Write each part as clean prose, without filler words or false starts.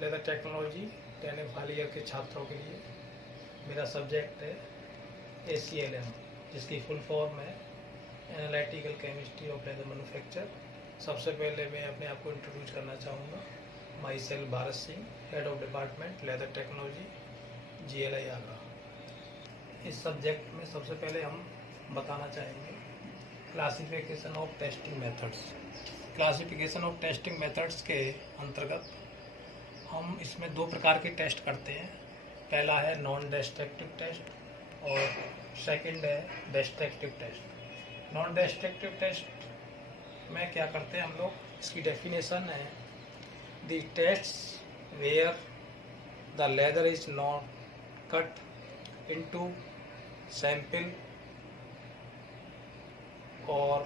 Leather technology 10 final year के छात्रों के लिए मेरा सब्जेक्ट है ACLM, जिसकी फुल फॉर्म है analytical chemistry of leather manufacture. सबसे पहले मैं अपने आप को इंट्रोड्यूस करना चाहूँगा। My self Bharat Singh, head of department leather technology, GLI Agra. इस सब्जेक्ट में सबसे पहले हम बताना चाहेंगे classification of testing methods. Classification of testing methods के अंतर्गत हम इसमें दो प्रकार के टेस्ट करते हैं। पहला है नॉन डिस्ट्रक्टिव टेस्ट और सेकंड है destructive test. Non destructive test में क्या करते हैं हम लोग, इसकी डेफिनेशन है the test where the leather is not cut into sample or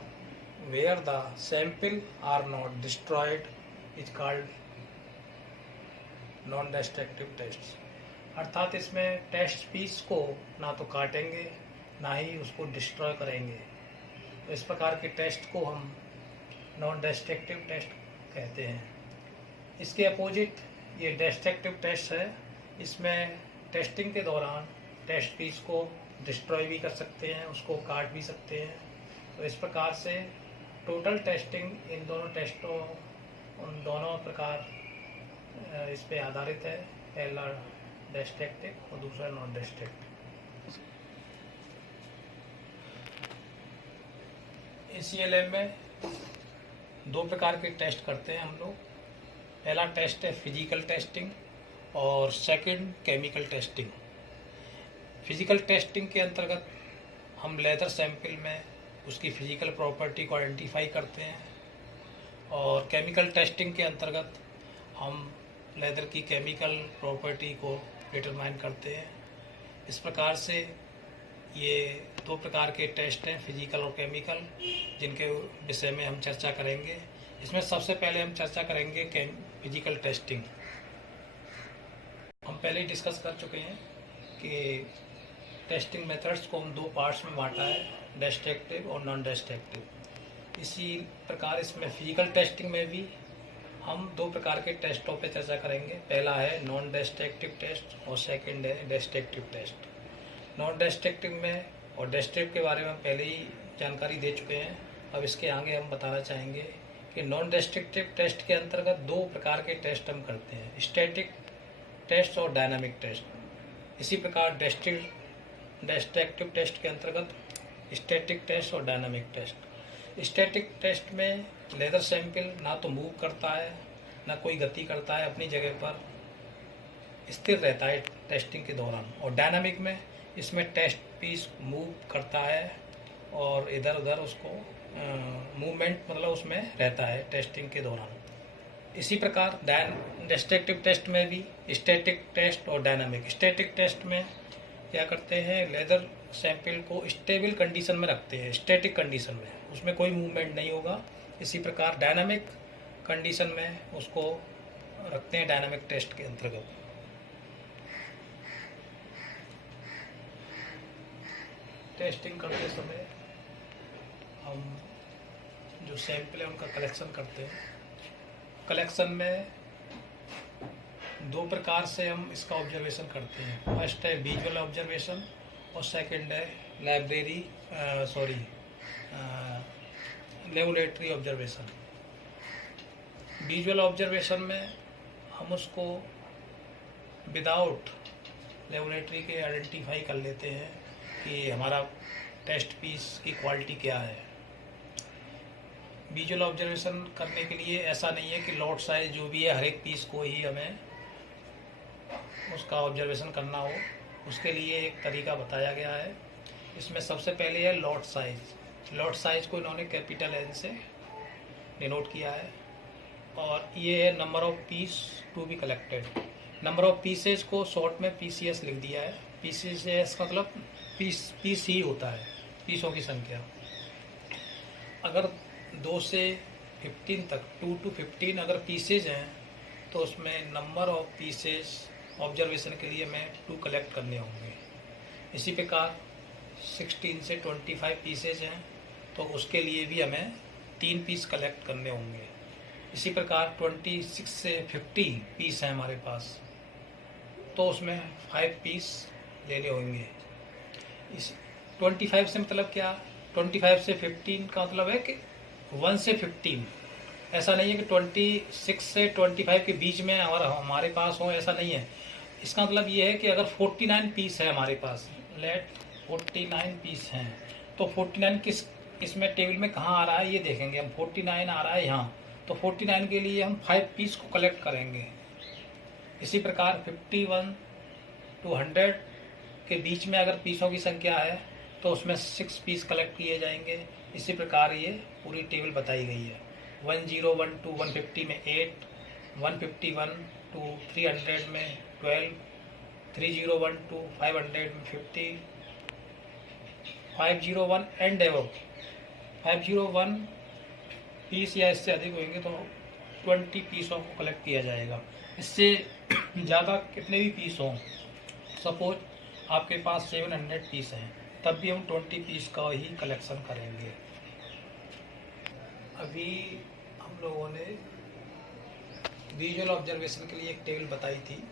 where the sample are not destroyed is called non destructive tests। अर्थात इसमें टेस्ट पीस को ना तो काटेंगे ना ही उसको डिस्ट्रॉय करेंगे, तो इस प्रकार के टेस्ट को हम नॉन डिस्ट्रक्टिव टेस्ट कहते हैं। इसके अपोजिट ये डिस्ट्रक्टिव टेस्ट है। इसमें टेस्टिंग के दौरान टेस्ट पीस को डिस्ट्रॉय भी कर सकते हैं, उसको काट भी सकते हैं। तो इस प्रकार से टोटल टेस्टिंग इन दोनों टेस्टों उन दोनों प्रकार इस पे आधारित है। पहला डिस्ट्रक्टिव और दूसरा नॉन डिस्ट्रक्टिव। ACLM में दो प्रकार के टेस्ट करते हैं हम लोग। पहला टेस्ट है फिजिकल टेस्टिंग और second chemical testing. Physical testing के अंतर्गत हम लेदर सैंपल में उसकी फिजिकल प्रॉपर्टी को आइडेंटिफाई करते हैं और केमिकल टेस्टिंग के अंतर्गत हम लेदर की केमिकल प्रॉपर्टी को डिटरमाइन करते हैं। इस प्रकार से ये दो प्रकार के टेस्ट हैं, फिजिकल और केमिकल, जिनके विषय में हम चर्चा करेंगे। इसमें सबसे पहले हम चर्चा करेंगे फिजिकल टेस्टिंग। हम पहले ही डिस्कस कर चुके हैं कि टेस्टिंग मेथड्स को हम दो पार्ट्स में बांटा है, डिस्ट्रक्टिव और नॉन डिस्ट्रक्टिव। इसी प्रकार इसमें फिजिकल टेस्टिंग में भी हम दो प्रकार के टेस्टों पे चर्चा करेंगे। पहला है नॉन डिस्ट्रक्टिव टेस्ट और सेकंड है डिस्ट्रक्टिव टेस्ट। नॉन डिस्ट्रक्टिव में और डिस्ट्रक्टिव के बारे में पहले ही जानकारी दे चुके हैं। अब इसके आगे हम बताना चाहेंगे कि नॉन डिस्ट्रक्टिव टेस्ट के अंतर्गत दो प्रकार के टेस्ट हम करते हैं, स्टैटिक टेस्ट और डायनामिक टेस्ट। इसी प्रकार डिस्ट्रक्टिव टेस्ट के अंतर्गत स्टैटिक टेस्ट और डायनामिक टेस्ट। स्टैटिक टेस्ट में लेदर सैंपल ना तो मूव करता है ना कोई गति करता है, अपनी जगह पर स्थिर रहता है टेस्टिंग के दौरान। और डायनामिक में इसमें टेस्ट पीस मूव करता है और इधर उधर उसको मूवमेंट मतलब उसमें रहता है टेस्टिंग के दौरान। इसी प्रकार डिस्ट्रक्टिव टेस्ट में भी स्टैटिक टेस्ट और डायनामिक। स्टैटिक टेस्ट में क्या करते हैं, लेदर सैंपल को स्टेबल कंडीशन में रखते हैं, स्टैटिक कंडीशन में, उसमें कोई मूवमेंट नहीं होगा। इसी प्रकार डायनामिक कंडीशन में उसको रखते हैं डायनामिक टेस्ट के अंतर्गत। टेस्टिंग करते समय हम जो सैंपल है उनका कलेक्शन करते हैं। कलेक्शन में दो प्रकार से हम इसका ऑब्जर्वेशन करते हैं। फर्स्ट है विजुअल ऑब्जर्वेशन और सेकंड है लेबोरेटरी ऑब्जर्वेशन। विजुअल ऑब्जर्वेशन में हम उसको विदाउट लेबोरेटरी के आइडेंटिफाई कर लेते हैं कि हमारा टेस्ट पीस की क्वालिटी क्या है। विजुअल ऑब्जर्वेशन करने के लिए ऐसा नहीं है कि लॉट साइज जो भी है हर एक पीस को ही हमें उसका ऑब्जर्वेशन करना हो। उसके लिए एक तरीका बताया गया है। इसमें सबसे पहले है लॉट साइज। लॉट साइज को इन्होंने कैपिटल N से डिनोट किया है और ये है number of piece to be collected. Number of pieces को शॉर्ट में PCS लिख दिया है। PCS मतलब पीस ही होता है, पीसों की संख्या। अगर 2 से 15 तक 2 to 15 अगर पीसेज हैं तो उसमें नंबर ऑफ पीसेज ऑब्जर्वेशन के लिए हमें 2 कलेक्ट करने होंगे। इसी प्रकार 16 से 25 पीसेज हैं तो उसके लिए भी हमें 3 पीस कलेक्ट करने होंगे। इसी प्रकार 26 से 50 पीस हैं हमारे पास, तो उसमें 5 पीस लेने होंगे। इस 25 से मतलब क्या, 25 से 15 का मतलब है कि 1 से 15, ऐसा नहीं है कि 26 से 25 के बीच में हमारे पास हो, ऐसा नहीं है। इसका मतलब ये है कि अगर 49 पीस है हमारे पास, लेट 49 पीस हैं, तो 49 किस इसमें टेबल में कहाँ आ रहा है ये देखेंगे हम। 49 आ रहा है यहाँ, तो 49 के लिए हम 5 पीस को कलेक्ट करेंगे। इसी प्रकार 51 to 100 के बीच में अगर पीसों की संख्या है तो उसमें 6 पीस कलेक्ट किए जाएंगे। इसी प्रकार ये पूरी टेबल बताई गई है। 101 to 150 में 8, 151 to 300 में 12, 301 to 500 में 50, 501 एंड एबव 501 पीस या इससे अधिक होंगे तो 20 पीसों को कलेक्ट किया जाएगा। इससे ज़्यादा कितने भी पीस हों, सपोज आपके पास 700 पीस हैं, तब भी हम 20 पीस का ही कलेक्शन करेंगे। अभी हम लोगों ने विजुअल ऑब्जर्वेशन के लिए एक टेबल बताई थी,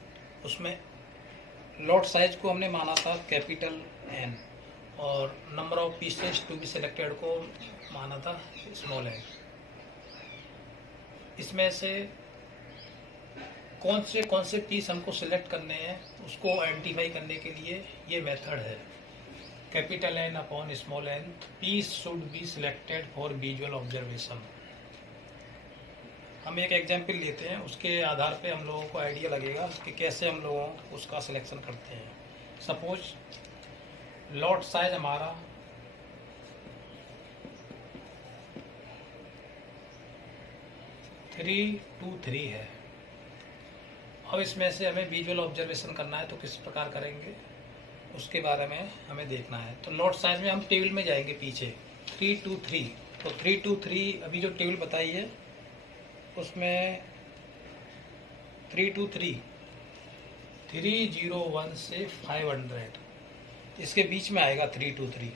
उसमें लॉट साइज को हमने माना था कैपिटल N और number of pieces to be selected को माना था स्मॉल n। इसमें से कौन से पीस हमको सिलेक्ट करने हैं उसको आइडेंटिफाई करने के लिए ये मेथड है, capital N upon small n piece should be selected for visual observation. हम एक एग्जाम्पल लेते हैं, उसके आधार पे हम लोगों को आइडिया लगेगा कि कैसे हम लोगों उसका सिलेक्शन करते हैं। सपोज लॉट साइज हमारा 323 है। अब इसमें से हमें विजुअल ऑब्जर्वेशन करना है तो किस प्रकार करेंगे उसके बारे में हमें देखना है। तो लॉट साइज में हम टेबल में जाएंगे पीछे 323, तो 323 अभी जो टेबल बताई है उसमें 323 301 से 500 इसके बीच में आएगा 323।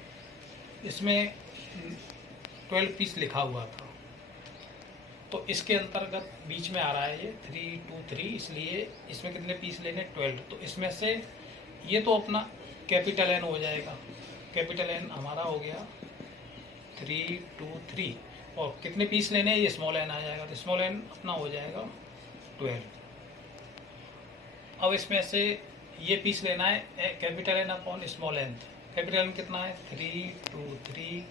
इसमें 12 पीस लिखा हुआ था, तो इसके अंतर्गत बीच में आ रहा है ये 323, इसलिए इसमें कितने पीस लेने 12। तो इसमें से ये तो अपना कैपिटल N हो जाएगा, कैपिटल N हमारा हो गया 323 और कितने पीस लेने ये स्मॉल n आ जाएगा, तो स्मॉल n अपना हो जाएगा 12। अब इसमें से ये पीस लेना है capital N upon small n, capital N कितना है 323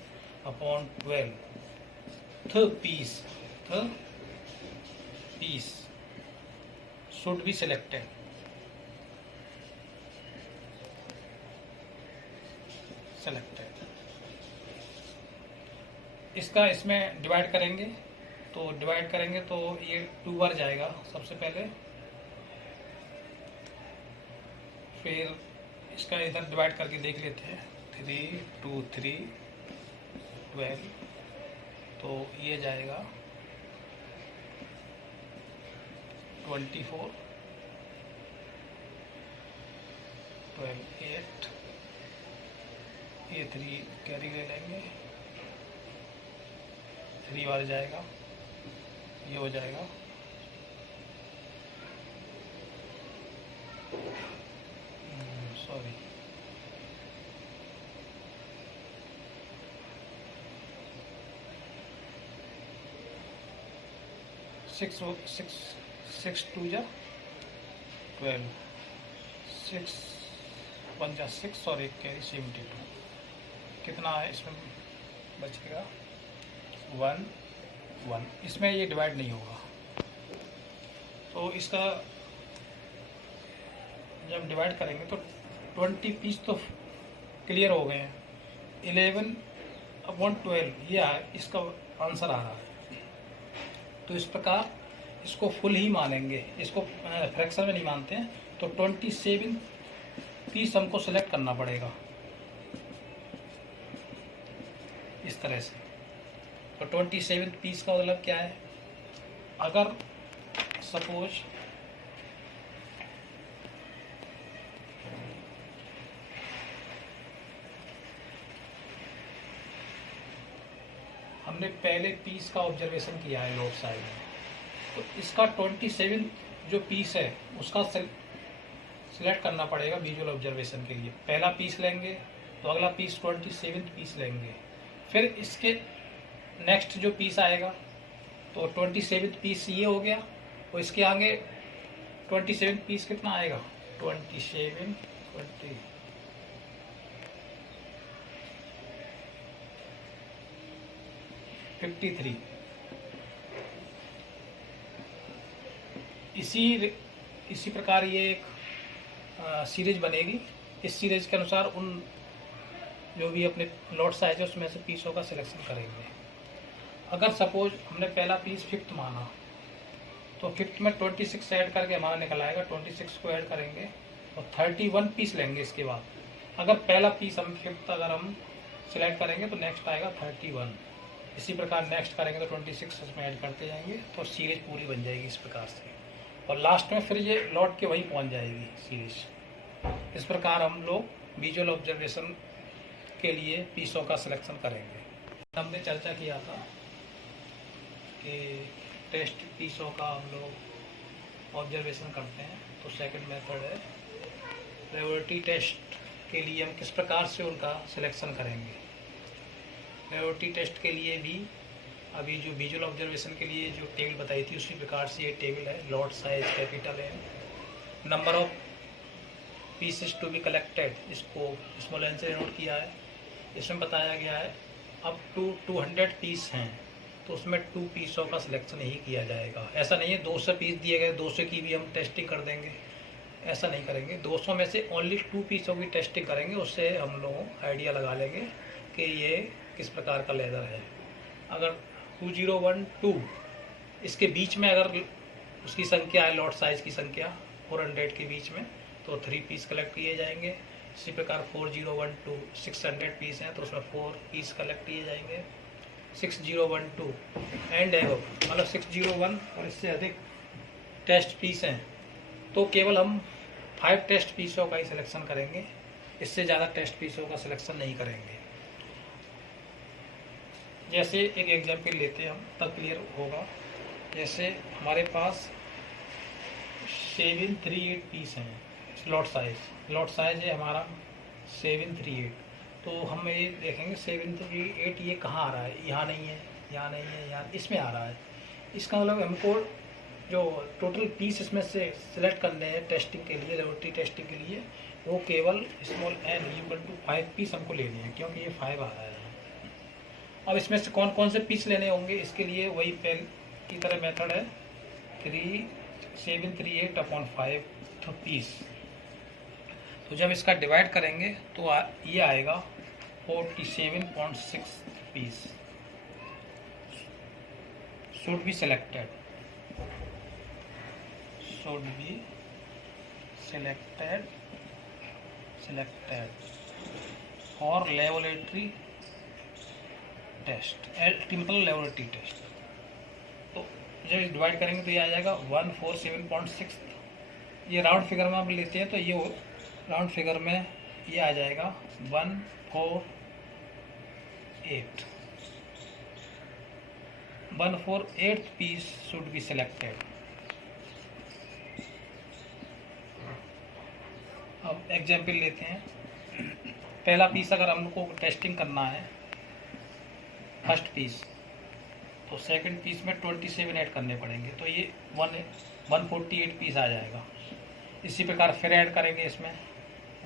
अपॉन 12। थ पीस शुड बी सिलेक्टेड, इसका इसमें डिवाइड करेंगे, तो ये 2 बार जाएगा सबसे पहले, फिर इसका इधर डिवाइड करके देख लेते हैं 3 2 3 12, तो ये जाएगा 24 12 8, ये 3 कैरी ले लेंगे, 3 बार जाएगा, ये हो जाएगा 6 2 जा 12, 6 1 जा 6 और 1 कैरी 72, कितना है इसमें बचेगा 1 1। इसमें ये डिवाइड नहीं होगा, तो इसका जब डिवाइड करेंगे तो 20 पीस तो क्लियर हो गए हैं। 11 अपॉन 12 ये इसका आंसर आ रहा है, तो इस प्रकार इसको फुल ही मानेंगे, इसको फ्रैक्शन में नहीं मानते हैं। तो 27 पीस हमको सेलेक्ट करना पड़ेगा इस तरह से। तो 27 पीस का मतलब क्या है, अगर सपोज हमने पहले पीस का ऑब्जर्वेशन किया है लोड साइड में, तो इसका 27 जो पीस है उसका सिलेक्ट करना पड़ेगा विजुअल ऑब्जर्वेशन के लिए। पहला पीस लेंगे तो अगला पीस 27 पीस लेंगे, फिर इसके नेक्स्ट जो पीस आएगा तो 27 पीस ये हो गया, और इसके आगे 27 पीस कितना आएगा 27 20 53। इसी प्रकार ये एक सीरीज बनेगी। इस सीरीज के अनुसार उन जो भी अपने लॉट साइज है उसमें से पीसों का सिलेक्शन करेंगे। अगर सपोज हमने पहला पीस 5th माना तो 5th में 26 ऐड करके हमारा निकल आएगा, 26 को ऐड करेंगे और 31 पीस लेंगे। इसके बाद अगर पहला पीस हम 5th अगर हम सिलेक्ट करेंगे तो नेक्स्ट आएगा 31। इसी प्रकार नेक्स्ट करेंगे तो 26 इसमें ऐड करते जाएंगे तो सीरीज पूरी बन जाएगी इस प्रकार से, और लास्ट में फिर ये लौट के वहीं पहुंच जाएगी सीरीज। इस प्रकार हम लोग विजुअल ऑब्जर्वेशन के लिए पीसों का सिलेक्शन करेंगे। हमने चर्चा किया था कि टेस्ट पीसों का हम लोग ऑब्जर्वेशन करते हैं, तो सेकंड मेथड है लेबोरेटरी टेस्ट के लिए हम किस प्रकार से उनका सिलेक्शन करेंगे। लेबोरेटरी टेस्ट के लिए भी अभी जो विजुअल ऑब्जर्वेशन के लिए जो टेबल बताई थी उसी प्रकार से ये टेबल है। लॉट साइज कैपिटल है, number of pieces to be collected, इसको स्मॉल एन से नोट किया है। इसमें बताया गया है अप टू 200 पीस हैं तो उसमें 2 पीसों का सिलेक्शन ही किया जाएगा। ऐसा नहीं है 200 पीस दिए गए 200 की भी हम टेस्टिंग कर देंगे, ऐसा नहीं करेंगे। 200 में से ओनली 2 पीसों की टेस्टिंग करेंगे, उससे हम लोग आइडिया लगा लेंगे कि ये किस प्रकार का लेदर है। अगर 2012 इसके बीच में अगर उसकी संख्या है, लॉट साइज की संख्या 400 के बीच में, तो 3 पीस कलेक्ट किए जाएंगे। इसी प्रकार 4012 600 पीस हैं तो उसमें 4 पीस कलेक्ट किए जाएंगे। 6012 एंड एगो मतलब 601 और इससे अधिक टेस्ट पीस हैं तो केवल हम 5 टेस्ट पीसों का ही सिलेक्शन करेंगे, इससे ज़्यादा टेस्ट पीसों का सिलेक्शन नहीं करेंगे। जैसे एक एग्जाम्पल लेते हैं हम, तब क्लियर होगा। जैसे हमारे पास 738 पीस हैं, लॉट साइज है हमारा 738, तो हम ये देखेंगे 738 ये कहाँ आ रहा है, यहाँ नहीं है, यहाँ नहीं है, यहाँ इसमें आ रहा है। इसका मतलब हमको जो टोटल पीस इसमें से सिलेक्ट करने हैं टेस्टिंग के लिए, लेबोरेटरी टेस्टिंग के लिए, वो केवल small n equal to 5 piece हमको लेने हैं, क्योंकि ये 5 आ रहा है। अब इसमें से कौन कौन से पीस लेने होंगे, इसके लिए वही पहले की तरह मेथड है 3738/5 पीस। तो जब इसका डिवाइड करेंगे तो ये आएगा 47.6 piece should be selected for laboratory test, मतलब लेबोरेटरी टेस्ट। तो जब डिवाइड करेंगे तो ये आ जाएगा 147.6। ये राउंड फिगर में हम लेते हैं तो ये राउंड फिगर में ये आ जाएगा 148 पीस शुड बी सिलेक्टेड। अब एग्जाम्पल लेते हैं। पहला पीस अगर हमको टेस्टिंग करना है फर्स्ट पीस, तो सेकंड पीस में 27 ऐड करने पड़ेंगे, तो ये 148 पीस आ जाएगा। इसी प्रकार फिर ऐड करेंगे इसमें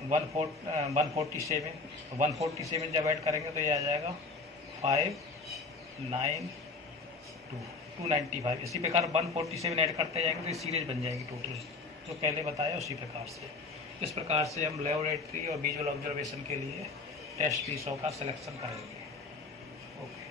147 जब ऐड करेंगे तो ये आ जाएगा 295। इसी प्रकार 147 ऐड करते जाएंगे तो ये सीरीज बन जाएगी टोटल, जो पहले बताया उसी प्रकार से। इस प्रकार से हम लेबोरेटरी और विजुअल ऑब्जर्वेशन के लिए टेस्ट पीसों का सिलेक्शन करेंगे। ओके।